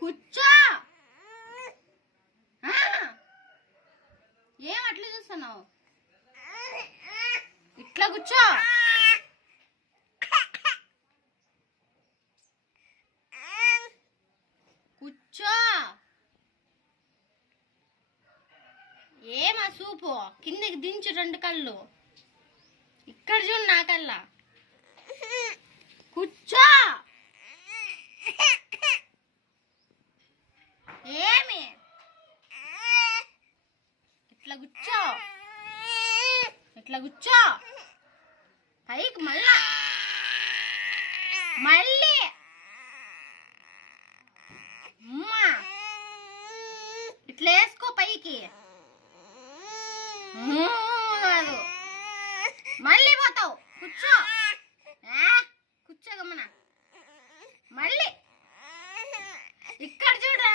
కూర్చో. ఏం అట్లా చూస్తున్నావు? ఇట్లా కూర్చో. కూర్చో. ఏమా సూపు? కిందకి దించు 2 కళ్ళు. ఇక్కడ చూడు నా కల్లా. కూర్చో. ఏమి ఇట్లా కూర్చో. ఇట్లా కూర్చో. పైకి మళ్ళా మళ్ళీ అమ్మా ఇట్లా వేసుకో పైకి. కాదు మళ్ళీ పోతావు. కూర్చో. కూర్చో గమ్మన. మళ్ళీ ఇక్కడ చూడరా.